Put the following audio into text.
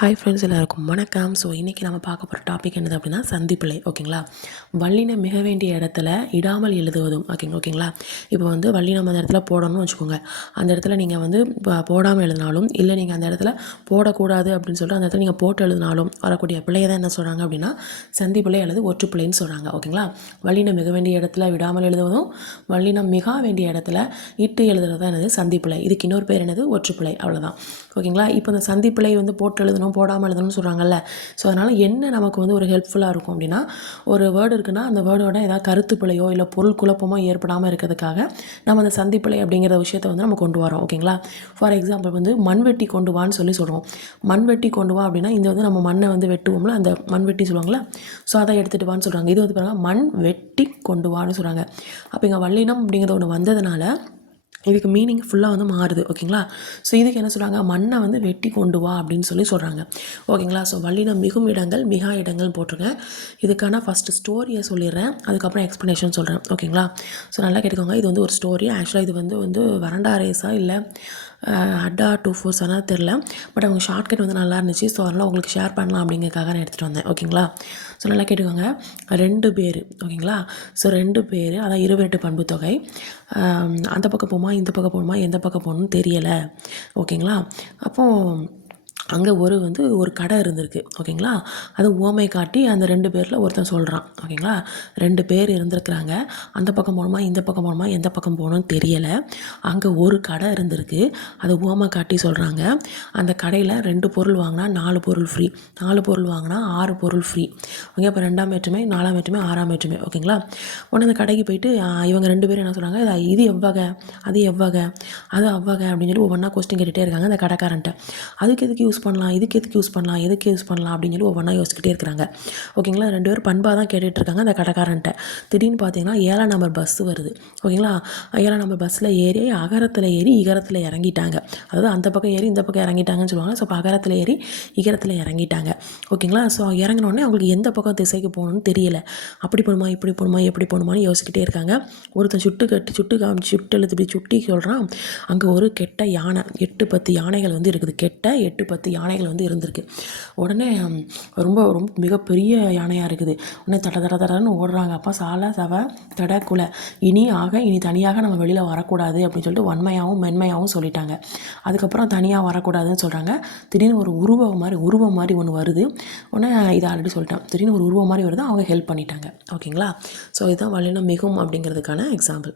Hi friends, எல்லாருக்கும் வணக்கம். So இன்றைக்கி நம்ம பார்க்க போகிற டாபிக் என்னது அப்படின்னா சந்திப்பிழை. ஓகேங்களா? வல்லினம் மிக வேண்டிய இடத்துல இடாமல் எழுதுவதும். ஓகேங்களா? இப்போ வந்து வல்லினம் அந்த இடத்துல போடணும்னு வச்சுக்கோங்க. அந்த இடத்துல நீங்கள் வந்து போடாமல் எழுதினாலும், இல்லை நீங்கள் அந்த இடத்துல போடக்கூடாது அப்படின்னு சொல்லிட்டு அந்த இடத்துல நீங்கள் போட்டு எழுதினாலும் வரக்கூடிய பிழையை தான் என்ன சொல்கிறாங்க அப்படின்னா சந்திப்பிழை அல்லது ஒற்றுப்பிழைன்னு சொல்கிறாங்க. ஓகேங்களா? வல்லினம் மிக வேண்டிய இடத்துல விடாமல் எழுதுவதும், வல்லினம் மிக வேண்டிய இடத்துல இட்டு எழுதுறது தான் என்னது சந்திப்பிழை. இதுக்கு இன்னொரு பேர் என்னது ஒற்றுப்பிழை. அவ்வளோதான். ஓகேங்களா? இப்போ இந்த சந்திப்பிழை வந்து போட்டு எழுதணும் போடாமல் எழுதணும்னு சொல்கிறாங்கல்ல. ஸோ அதனால் என்ன நமக்கு வந்து ஒரு ஹெல்ப்ஃபுல்லாக இருக்கும் அப்படின்னா, ஒரு வேர்டு இருக்குன்னா அந்த வேர்டோட ஏதாவது கருத்து பிழையோ இல்லை பொருள் குழப்பமோ ஏற்படாமல் இருக்கிறதுக்காக நம்ம அந்த சந்திப்பிழை அப்படிங்கிற விஷயத்தை வந்து நம்ம கொண்டு வரோம். ஓகேங்களா? ஃபார் எக்ஸாம்பிள் வந்து மண்வெட்டி கொண்டு வான்னு சொல்கிறோம். மண்வெட்டி கொண்டு வா அப்படின்னா இந்த வந்து நம்ம மண்ணை வந்து வெட்டுவோம்ல, அந்த மண்வெட்டி சொல்லுவாங்களா. ஸோ அதை எடுத்துகிட்டு வான்னு சொல்கிறாங்க. இது வந்து பாருங்கள், மண் வெட்டி கொண்டு வான்னு சொல்கிறாங்க. அப்போ இங்கே வல்லினம் அப்படிங்கிறது ஒன்று வந்ததுனால இதுக்கு மீனிங் ஃபுல்லாக வந்து மாறுது. ஓகேங்களா? ஸோ இதுக்கு என்ன சொல்கிறாங்க, மண்ணை வந்து வெட்டி கொண்டு வா அப்படின்னு சொல்கிறாங்க. ஓகேங்களா? ஸோ வல்லினம் மிகும் இடங்கள் மிகா இடங்கள் போட்டிருக்கேன். இதுக்கான ஃபஸ்ட்டு ஸ்டோரியை சொல்லிடுறேன், அதுக்கப்புறம் எக்ஸ்ப்ளனேஷன் சொல்கிறேன். ஓகேங்களா? ஸோ நல்லா கேட்டுக்கோங்க. இது வந்து ஒரு ஸ்டோரி. ஆக்சுவலாக இது வந்து வரண்டா ரேஸா இல்லை அட்டா 2 4 தெரில. பட் அவங்க ஷார்ட்கட் வந்து நல்லா இருந்துச்சு. ஸோ அதனால் உங்களுக்கு ஷேர் பண்ணலாம் அப்படிங்கிறதுக்காக நான் எடுத்துகிட்டு வந்தேன். ஓகேங்களா? ஸோ நல்லா கேட்டுக்கோங்க. 2 பேர். ஓகேங்களா? ஸோ 2 பேர், அதான் 28 பண்பு தொகை. அந்த பக்கம் போமா இந்த பக்கம் போகணுமா எந்த பக்கம் போகணும்னு தெரியலை. ஓகேங்களா? அப்போது அங்கே ஒரு கடை இருந்திருக்கு. ஓகேங்களா? அது உவமை காட்டி அந்த 2 பேரில் ஒருத்தன் சொல்கிறான். ஓகேங்களா? 2 பேர் இருந்திருக்கிறாங்க. அந்த பக்கம் போகணுமா இந்த பக்கம் போகணுமா எந்த பக்கம் போகணும்னு தெரியலை. அங்கே ஒரு கடை இருந்திருக்கு. அதை உவமை காட்டி சொல்கிறாங்க. அந்த கடையில் 2 பொருள் வாங்கினா 4 பொருள் ஃப்ரீ, 4 பொருள் வாங்கினா 6 பொருள் ஃப்ரீ. ஓகே, அப்போ 2ஆம் வேற்றுமை 4ஆம் வேற்றுமை 6ஆம் வேற்றுமை. ஓகேங்களா? உடனே அந்த கடைக்கு போயிட்டு இவங்க 2 பேரும் என்ன சொல்கிறாங்க, இது எவ்வகை அது எவ்வகை அது அவ்வகை அப்படின்னு சொல்லி ஒவ்வொன்றா கொஸ்டின் கேட்டுகிட்டே இருக்காங்க அந்த கடைக்காரன்ட்ட. அதுக்கு எதுக்கு யூஸ் பண்ணலாம், இதுக்கு எதுக்கு யூஸ் பண்ணலாம், எதுக்கு யூஸ் பண்ணலாம் அப்படின்னு சொல்லி ஒவ்வொன்றா யோசிச்சுக்கிட்டே இருக்கிறாங்க. ஓகேங்களா? 2 பேரும் பண்பாக தான் கேட்டுட்டு இருக்காங்க அந்த கடைக்காரன்ட்ட. திடீர்னு பார்த்தீங்கன்னா 7ஆம் நம்பர் பஸ் வருது. ஓகேங்களா? 7ஆம் நம்பர் பஸ்ஸில் ஏறி அகரத்தில் ஏறி இகரத்தில் இறங்கிட்டாங்க. அதாவது அந்த பக்கம் ஏறி இந்த பக்கம் இறங்கிட்டாங்கன்னு சொல்லுவாங்க. ஸோ அகரத்தில் ஏறி இகரத்தில் இறங்கிட்டாங்க. ஓகேங்களா? ஸோ இறங்கினோடனே அவங்களுக்கு எந்த பக்கம் திசைக்கு போகணும்னு தெரியல. அப்படி போகணுமா இப்படி போகணுமா எப்படி போகணுமான்னு யோசிக்கிட்டே இருக்காங்க. ஒருத்தன் சுட்டு எழுத்து இப்படி சுட்டி சொல்கிறான், அங்கே ஒரு கெட்ட யானை 8-10 யானைகள் வந்து இருக்குது. கெட்ட 8-10 யானைகள் வந்து இருந்திருக்கு. உடனே ரொம்ப ரொம்ப மிகப்பெரிய யானையாக இருக்குது. உடனே தடன்னு ஓடுறாங்க. அப்பா சாலை சவ தட குலை இனி தனியாக நம்ம வெளியில் வரக்கூடாது அப்படின்னு சொல்லிட்டு வன்மையாகவும் மென்மையாகவும் சொல்லிட்டாங்க. அதுக்கப்புறம் தனியாக வரக்கூடாதுன்னு சொல்கிறாங்க. திடீர்னு ஒரு உருவம் மாதிரி ஒன்று வருது. உடனே இதை ஆல்ரெடி சொல்லிட்டேன். திடீர்னு ஒரு உருவம் மாதிரி வருது. அவங்க ஹெல்ப் பண்ணிட்டாங்க. ஓகேங்களா? ஸோ இதுதான் வல்லினம் மிகும் அப்படிங்கிறதுக்கான எக்ஸாம்பிள்.